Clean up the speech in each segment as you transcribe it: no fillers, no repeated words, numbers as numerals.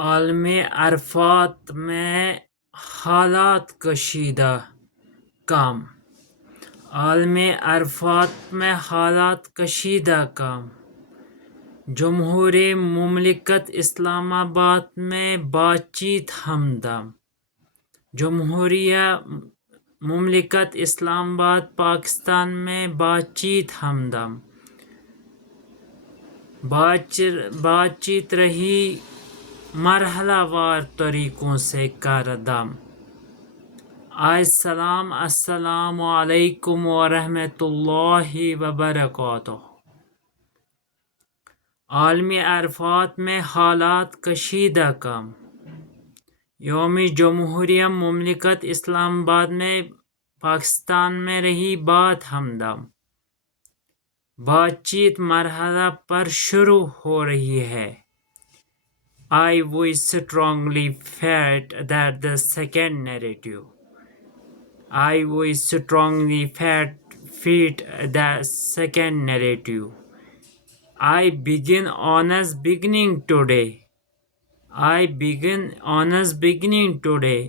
عالم عرفات میں حالات کشیدہ کام عالم عرفات میں حالات کشیدہ کام جمہوری مملکت اسلام آباد میں بات چیت ہمدم جمہوریہ مملکت اسلام آباد پاکستان میں بات چیت ہمدم بات چیت رہی مرحلہ وار طریقوں سے کردم السلام علیکم ورحمۃ اللہ وبرکاتہ۔ عالمی عرفات میں حالات کشیدہ کم یوم جمہوریہ مملکت اسلام آباد میں پاکستان میں رہی بات ہمدم بات چیت مرحلہ پر شروع ہو رہی ہے۔ We strongly felt that the second narrative. We strongly felt the second narrative. I begin honest beginning today.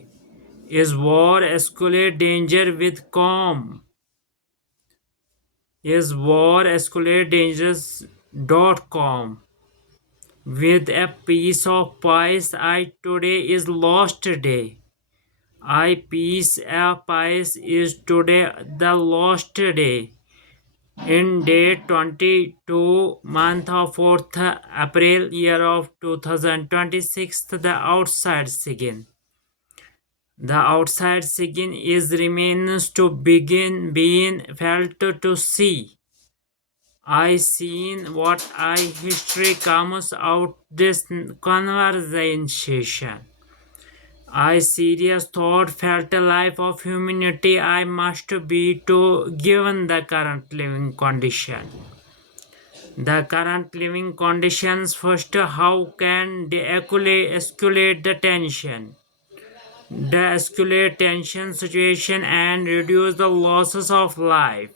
Is war escalate danger with calm? Is war escalate dangerous.com. With a piece of pies, today is lost day. Piece is today the lost day. In date 22 month of 4th April year of 2026, the outside sign. The outside sign is remains to begin being felt to see. I seen what history comes out this conversation. I serious thought felt a life of humanity I must be to given the current living condition. The current living conditions first, how can they escalate the tension? De-escalate tension situation and reduce the losses of life.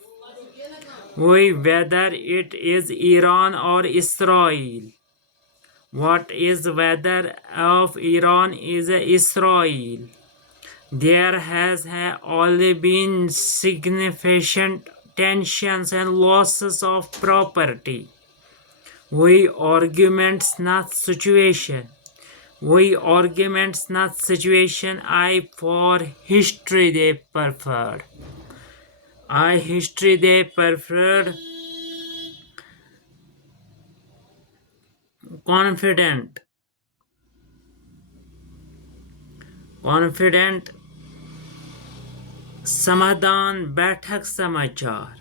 Whether it is Iran or Israel. What is whether of Iran is Israel? There has already been significant tensions and losses of property. Arguments not situation. I for history they preferred. Confident समाधान बैठक समाचार।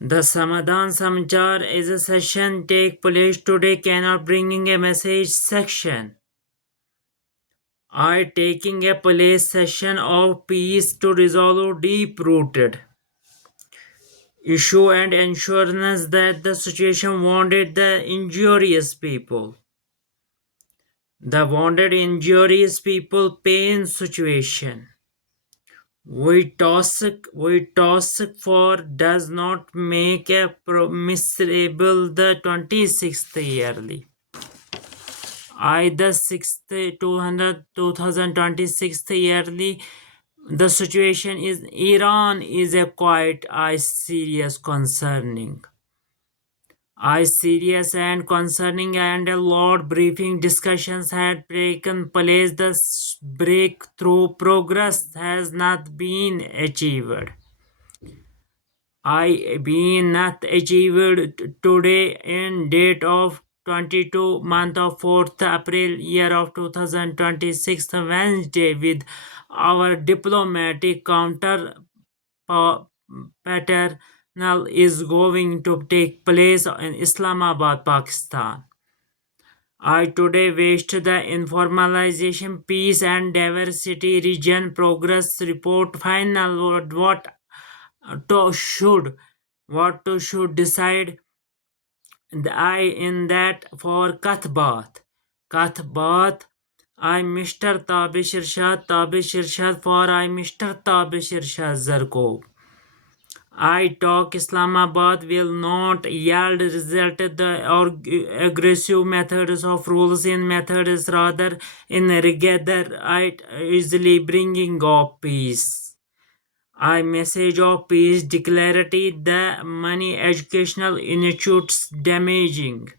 The Samadhan Samachar is a session take place today cannot bringing a message section. I taking a place session of peace to resolve deep-rooted issue and assurance that the situation wounded the injurious people. The wounded injurious people pain situation. We toss for does not make a miserable the 26th yearly. The 2026 yearly. The situation is Iran is a quite serious concerning. Serious and concerning and a lot briefing discussions had taken place. The breakthrough progress has not been achieved. Been not achieved today in date of 22 month of 4th April year of 2026 Wednesday with our diplomatic counter paternal is going to take place in Islamabad, Pakistan. I today wished the informalization, peace and diversity region progress report final what to should decide in that for Kathbat. I Mr. Tabish Irshad for I Mr. Tabish Irshad Zarko. I talk Islamabad will not yield result the aggressive methods of rules in methods rather in together it easily bringing of peace. I message of peace declarity the many educational institutes damaging.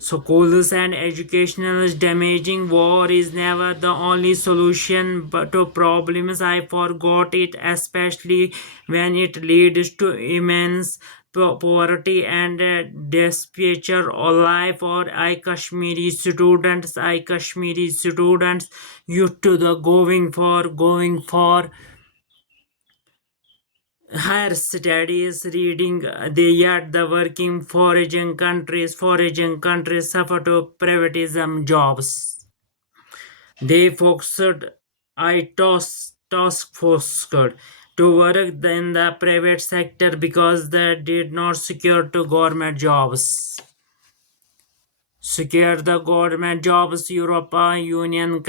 Schools and educational is damaging. War is never the only solution but to problems. I forgot it, especially when it leads to immense poverty and despair or life. Or I Kashmiri students used to the going for higher studies reading they yet the working foreign countries suffer to privatism jobs they focused I task forced to work in the private sector because they did not secure to government jobs secure the government jobs European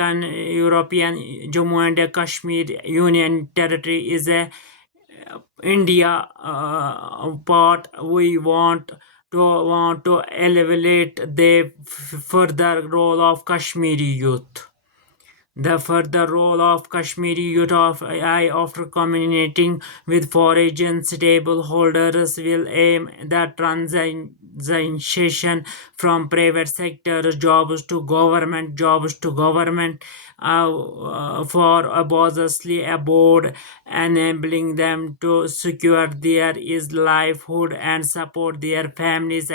Jammu and Kashmir Union Territory is a India part we want to elevate the further role of Kashmiri youth. The further role of Kashmiri youth of AI after communicating with foreign stakeholders will aim the transition from private sector jobs to government for abolishly aboard, enabling them to secure their is livelihood and support their families.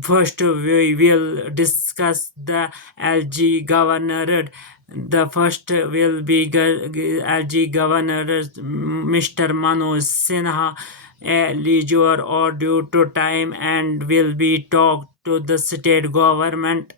First, we will discuss the LG governor. The first will be LG governor Mr. Manoj Sinha a leisure or due to time and will be talked to the state government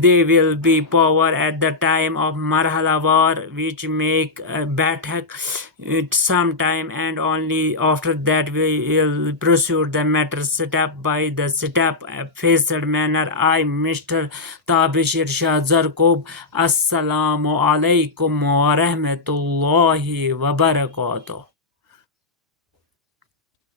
they will be power at the time of Marhala war, which make Batak it sometime and only after that we will pursue the matter step by the step phased manner. I, Mr. Tabishir Shah Zarkub, Assalamu alaikum wa rahmatullahi wa barakatuh.